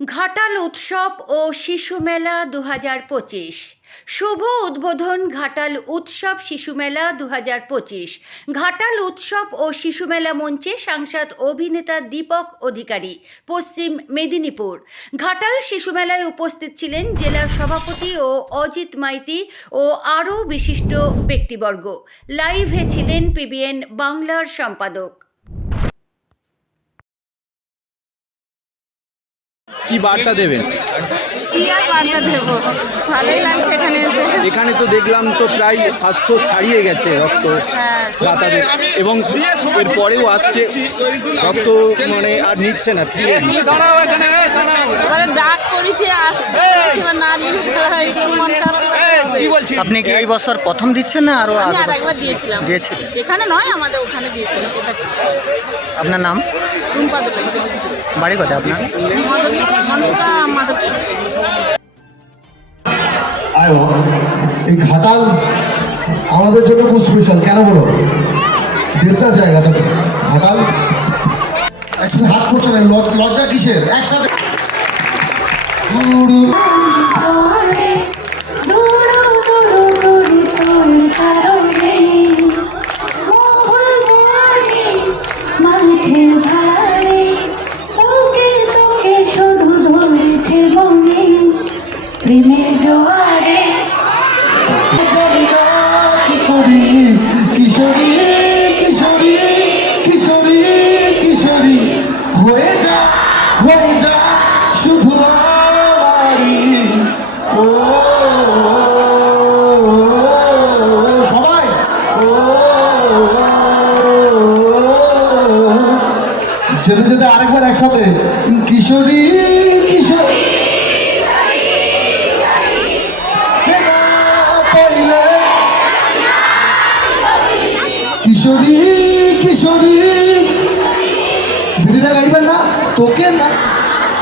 ঘাটাল উৎসব ও শিশু মেলা দু হাজার পঁচিশ। শুভ উদ্বোধন ঘাটাল উৎসব শিশু মেলা দু হাজার পঁচিশ। ঘাটাল উৎসব ও শিশু মেলা মঞ্চে সাংসদ অভিনেতা দীপক অধিকারী, পশ্চিম মেদিনীপুর। ঘাটাল শিশু মেলায় উপস্থিত ছিলেন জেলার সভাপতি ও অজিত মাইতি ও আরও বিশিষ্ট ব্যক্তিবর্গ। লাইভে ছিলেন পিবিএন বাংলার সম্পাদক। কি বার্তা দেবেন? এখানে তো দেখলাম তো প্রায় সাতশো ছাড়িয়ে গেছে রক্ত হ্যাঁ। দাতাদের। এবং এর পরেও আসছে রক্ত মানে আর নিচ্ছে না ফিরিয়ে হবে। আপনি কি এই বছর প্রথম দিচ্ছেন না আরও একবার দিয়েছিলাম। এখানে নয় আমাদের ওখানে দিয়েছিলাম। আপনার নাম? বাড়ি কোথায় আপনার? এই ঘাটাল আমাদের জন্য খুব স্পেশাল কেন বলো? দেবতার জায়গা তো, ঘাটাল। একসাথে হাত করছে না লজ- লজ্জা কিসের? একসাথে প্রেমের জোয়ারে। জানি না কি করি কিশোরী কিশোরী কিশোরী কিশোরী, হয়ে যা হয়ে যা, শুধু সবাই। ও যেতে যেতে আরেকবার একসাথে। কিশোরী কিশোরী কিশোরী কিশোরী দিদিরা গাইবেন না তোকে না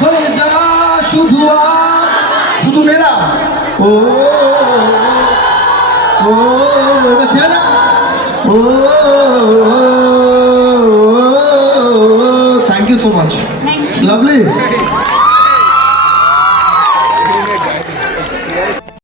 হয়ে যা শুধু শুধু মেয়েরা ও ও এবার ছেলে না ও thank you so much lovely